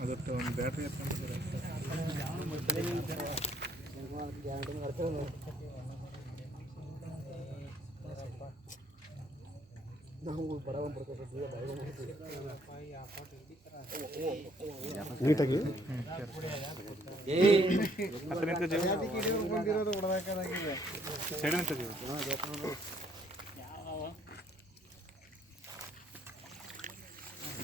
ಅದಕ್ಕೆ ಒಂದು ಬ್ಯಾಟ್ರಿ ನೀಟಾಗಿ? ಸೈಡ್ ನಿಂತಿದ್ದೀವಿ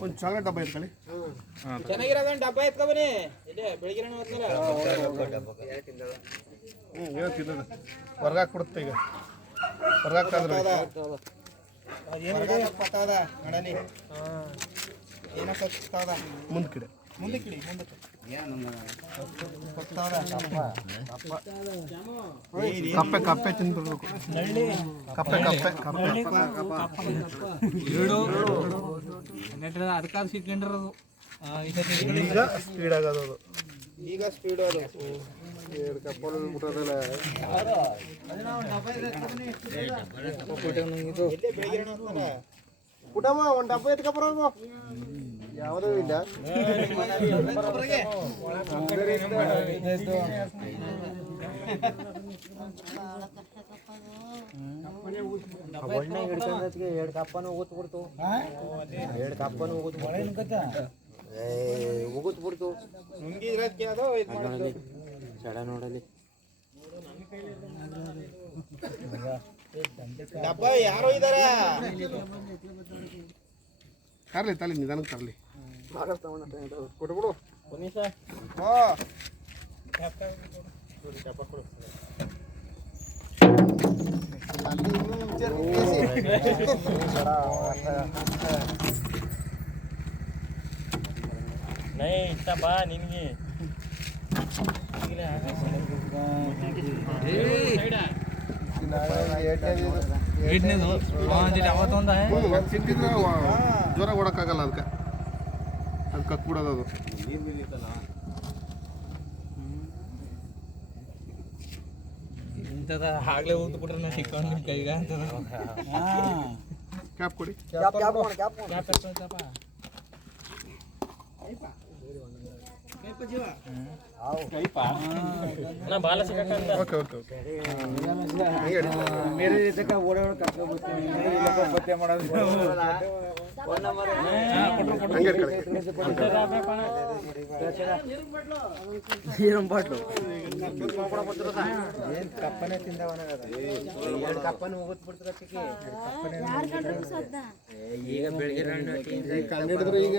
ಒಂದು ಚಾಕ್ಲೇಟ್ ಡಬ್ಬ ಇಟ್ಕೊಳ್ಳಿ ಚೆನ್ನಾಗಿರೋದ ಡಬ್ಬ ಎತ್ಕೊಬನ್ನಿ ಇಲ್ಲೇ ಬೆಳಿಗ್ಗೆ ಹ್ಞೂ ಏನೋ ತಿನ್ನೋದು ಹೊರ್ಗಾಕ್ ಕೊಡುತ್ತೆ ಈಗ. ಹೊರ್ಗಾಕ್ತಾದ್ರೆ ಮುಂದೆ ಕಿಡೆ ಮುಂದಕ್ಕೆ. ಕಪ್ಪೆ ಕಪ್ಪೆ ತಿನ್ಬಿಡ್ಬೇಕು. ಕಪ್ಪೆ ಕಪ್ಪೆ ಕಪ್ಪೆ. ಅದಕ್ಕಾದ ಸಿಕ್ಕೊಂಡಿರೋದು ಈಗ ಸ್ಪೀಡ್ ಆಗೋದು ಅದು ಈಗ ಸ್ಪೀಡ್ ಅದು ಎರಡು ಕಪ್ಪಲ್ಲಿ ಬಿಟ್ಟೋದಲ್ಲ ಇಲ್ಲೇ ಬೆಳಿಗ್ಗೆ ಹೊತ್ತಲ್ಲ ಪುಟಮ್ಮ ಒಂದು ಡಬ್ಬ ಎತ್ಕೊಬರೋಗು ಯಾವುದೂ ಇಲ್ಲ ಎರಡು ಕಪ್ಪನ ಹೋಗುತ್ತ ಬಿಡ್ತು ಎರಡು ಕಪ್ಪನ ಹೋಗುತ್ತ ಹೋಗುತ್ತ ಬಿಡ್ತು ಮಾಡೋದು ಚಡ ನೋಡಲಿ ಡಬ್ಬ ಯಾರೋ ಇದಾರ ತರಲಿ ತರಲಿ ತರಲಿ ಕೊಟ್ಬಿಡು ಓ ಅಲ್ಲಿ ಮುಂಚೆ ಬಾ ನಿನ್ಗೆ ಜ್ವರ ಓಡಕ್ಕಾಗಲ್ಲ ಅದಕ್ಕೆ ಅದು ಕಕ್ಬಿಡೋದು ಅದು ಇಂಥದ ಆಗ್ಲೇ ಹೋಗ್ತು ಬಿಟ್ರೆ ನಾ ಸಿಕ್ಕೊಂಡು ಕೈಗ ಅಂತದ. ಕ್ಯಾಪ್ ಕೊಡಿ. ನಾ ಬಾಲ ಸಿಕ್ಕಂತ ಓಕೆ ಓಕೆ ಓಕೆ ಬೇರೆ ಹಂಗೆ ಇಟ್ಕೊಳ್ಳಿ ಕಪ್ಪನೆ ತಿಂದವನ ಎರಡು ಕಪ್ಪನ ಹೋಗುತ್ತ ಈಗ ಬೆಳಗ್ಗೆ ಈಗ